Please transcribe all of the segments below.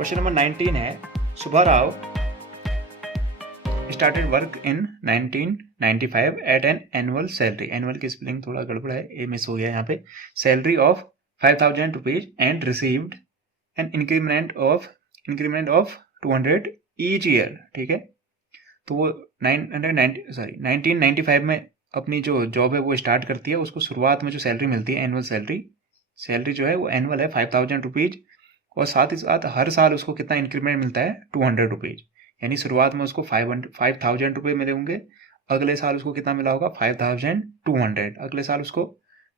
Question number 19 है, Subba Rao started work in 1995 at an annual salary. Annual की spelling थोड़ा गड़बड़ है, ए मिस हो गया यहाँ पे। Salary of 5,000 rupees and received an increment of 200 each year. ठीक है, तो वो 1995 में अपनी जो जॉब है वो स्टार्ट करती है। उसको शुरुआत में जो सैलरी मिलती है, एनुअल सैलरी जो है वो एनुअल है 5,000 रुपीज, और साथ ही साथ हर साल उसको कितना इंक्रीमेंट मिलता है, 200 रुपीज। यानी शुरुआत में उसको 5,000 रुपये मिले होंगे, अगले साल उसको कितना मिला होगा, 5,200, अगले साल उसको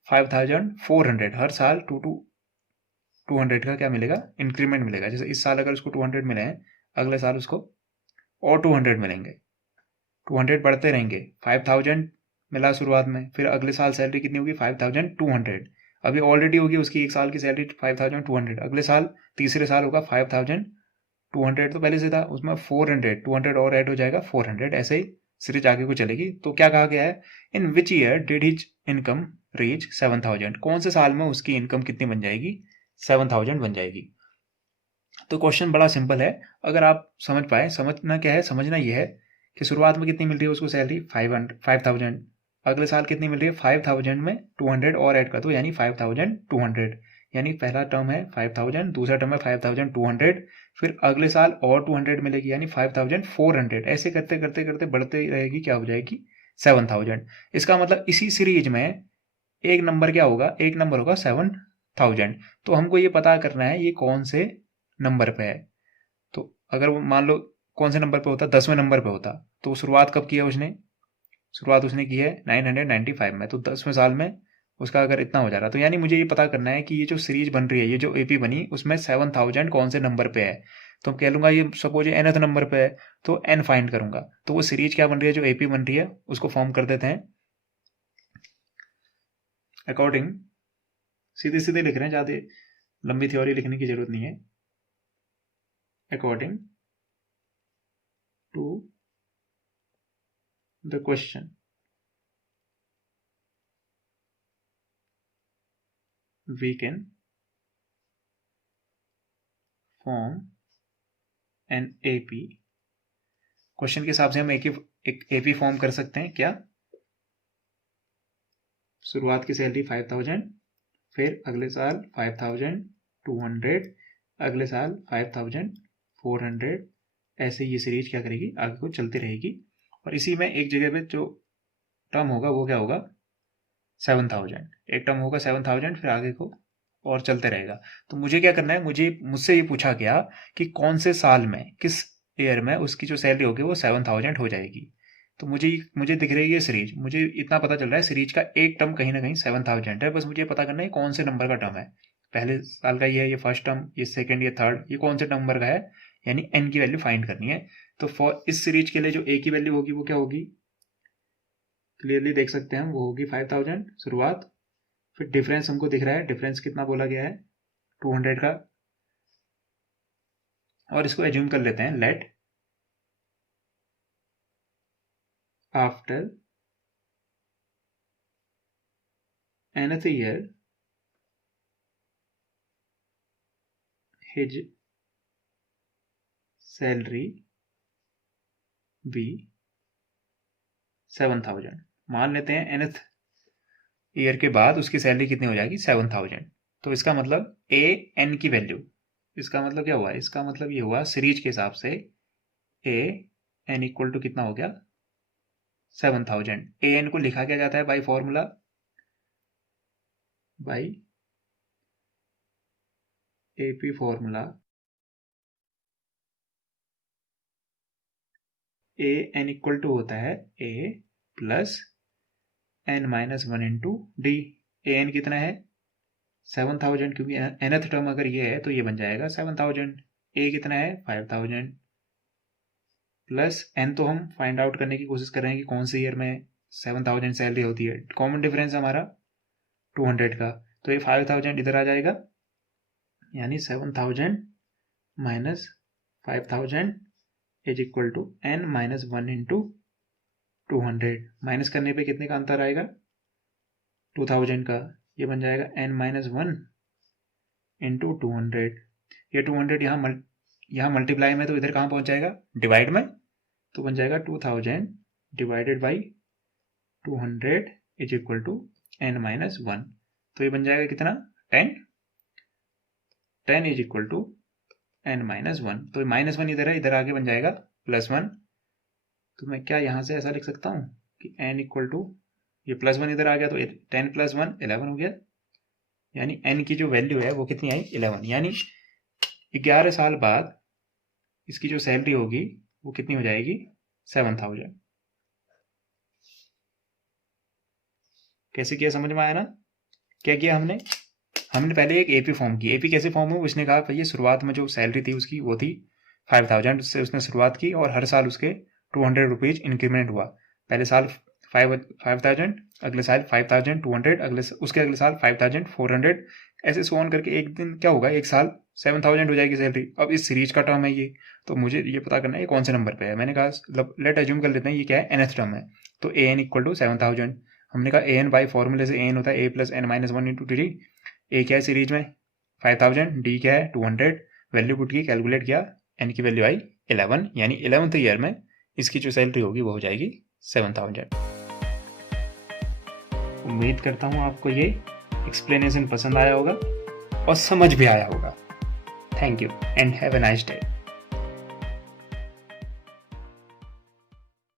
5,400, हर साल 200 का क्या मिलेगा, इंक्रीमेंट मिलेगा। जैसे इस साल अगर उसको 200 मिले हैं, अगले साल उसको और 200 मिलेंगे, 200 बढ़ते रहेंगे। 5,000 मिला शुरुआत में, फिर अगले साल सैलरी कितनी होगी, 5,200। अभी ऑलरेडी होगी उसकी एक साल की सैलरी 5,200, अगले साल तीसरे साल होगा 5,200, तो पहले से था, उसमें 200 और ऐड हो जाएगा 400, ऐसे ही सीरीज आगे को चलेगी। तो क्या कहा गया है, in which year did his income reach 7,000, कौन से साल में उसकी इनकम कितनी बन जाएगी, 7,000 बन जाएगी। तो क्वेश्चन बड़ा सिंपल है, अगर आप समझ पाए। समझना क्या है, समझना यह है कि शुरुआत में कितनी मिल रही है उसको सैलरी, 5,000, अगले साल कितनी मिल रही है, 5,000 में 200 और ऐड कर दो, यानी 5,200। यानी पहला टर्म है 5,000, दूसरा टर्म है 5,200, फिर अगले साल और 200 मिलेगी, यानी 5,400। ऐसे करते करते करते बढ़ते रहेगी, क्या हो जाएगी, 7,000। इसका मतलब इसी सीरीज में एक नंबर क्या होगा, एक नंबर होगा 7,000। तो हमको ये पता करना है ये कौन से नंबर पे है। तो अगर वो मान लो कौन से नंबर पे होता, 10वें नंबर पे होता, तो शुरुआत कब किया उसने, शुरुआत उसने की है 995 में, तो 10वें साल में उसका अगर इतना हो जा रहा, तो यानी मुझे ये पता करना है कि ये जो सीरीज बन रही है, ये जो एपी बनी, उसमें 7,000 कौन से नंबर पे है। तो हम कह लूंगा ये सपोज ये nth नंबर पे है, तो n फाइंड करूंगा। तो वो सीरीज क्या बन रही है, जो एपी बन रही है, उसको फॉर्म कर देते हैं अकॉर्डिंग, सीधे सीधे लिख रहे हैं, ज़्यादा लंबी थ्योरी लिखने की जरूरत नहीं है। According to the question we can form an AP। Question के हिसाब से हम एक AP फॉर्म कर सकते हैं। क्या, शुरुआत की सैलरी 5,000, फिर अगले साल 5,200, अगले साल 5,400, ऐसे ये सीरीज क्या करेगी, आगे को चलती रहेगी। और इसी में एक जगह पे जो टर्म होगा वो क्या होगा, 7,000। एक टर्म होगा 7,000, फिर आगे को और चलते रहेगा। तो मुझे क्या करना है, मुझसे ये पूछा गया कि कौन से साल में, किस ईयर में उसकी जो सैलरी होगी वो 7,000 हो जाएगी। तो मुझे दिख रही है सीरीज, मुझे इतना पता चल रहा है सीरीज का एक टर्म कहीं ना कहीं 7,000 है। बस मुझे पता करना है कौन से नंबर का टर्म है, पहले साल का ये है, ये फर्स्ट टर्म, ये सेकेंड, ये थर्ड, ये कौन से नंबर का है, यानी एन की वैल्यू फाइंड करनी है। तो फॉर इस सीरीज के लिए जो ए की वैल्यू होगी वो क्या होगी, क्लियरली देख सकते हैं, वो होगी 5,000 शुरुआत। फिर डिफरेंस हमको दिख रहा है, डिफरेंस कितना बोला गया है, 200 का। और इसको एज्यूम कर लेते हैं, let after nth year his salary be 7,000। मान लेते हैं nth ईयर के बाद उसकी सैलरी कितनी हो जाएगी, 7,000। तो इसका मतलब ए एन की वैल्यू, इसका मतलब क्या हुआ, इसका मतलब ये हुआ सीरीज के हिसाब से ए एन इक्वल टू कितना हो गया, 7,000। ए एन को लिखा क्या जाता है by formula, by AP formula, a n equal to होता है a plus n minus 1 into d. A n कितना है, 7,000, क्योंकि nth टर्म अगर ये है तो ये बन जाएगा 7,000। ए कितना है, 5,000, प्लस एन तो हम फाइंड आउट करने की कोशिश कर रहे हैं कि कौन से ईयर में 7,000 सैलरी होती है। कॉमन डिफरेंस हमारा 200 का, तो ये 5,000 इधर आ जाएगा, यानी 7,000 minus 5,000 is equal to n minus 1 into 200। Minus करने पे कितने का अंतर आएगा, 2,000 का। ये बन जाएगा n माइनस 1 इंटू 200। ये 200 यहाँ यहाँ मल्टीप्लाई में तो इधर कहाँ पहुँच जाएगा, डिवाइड में, तो बन जाएगा 2000 divided by 200 is equal to n-1। तो ये बन जाएगा कितना, 10 इज इक्वल टू n-1। तो -1 इधर है, इधर आगे बन जाएगा +1। तो मैं क्या यहाँ से ऐसा लिख सकता हूँ कि n इक्वल टू, ये +1 इधर आ गया तो 10 + 1 11 हो गया, यानी n की जो वैल्यू है वो कितनी आई, 11। यानी 11 साल बाद इसकी जो सैलरी होगी वो कितनी हो जाएगी, 7000। कैसे किया, समझ में आया ना। क्या किया हमने पहले एक एपी फॉर्म की। एपी कैसे फॉर्म हुई, उसने कहा भैया शुरुआत में जो सैलरी थी उसकी वो थी 5000, उससे उसने शुरुआत की और हर साल उसके 200 रुपीज इंक्रीमेंट हुआ। पहले साल 5000, अगले साल 5200, उसके अगले साल 5400, ऐसे सो ऑन करके एक दिन क्या होगा, एक साल 7000 हो जाएगी सैलरी। अब इस सीरीज का टर्म है ये, तो मुझे ये पता करना है ये कौन से नंबर पे है। मैंने कहा लेट अज्यूम कर लेते हैं ये क्या है, nth टर्म है, तो an इक्वल टू 7000। हमने कहा an बाई फॉर्मूले से an होता है a plus n-1 into d. A क्या है सीरीज में 5000, डी क्या है 200, वैल्यू पुट की, कैलकुलेट किया, n की वैल्यू आई 11, यानी 11th ईयर में इसकी जो सैलरी होगी वो हो जाएगी 7000। उम्मीद करता हूँ आपको ये एक्सप्लेनेशन पसंद आया होगा और समझ भी आया होगा। Thank you and have a nice day.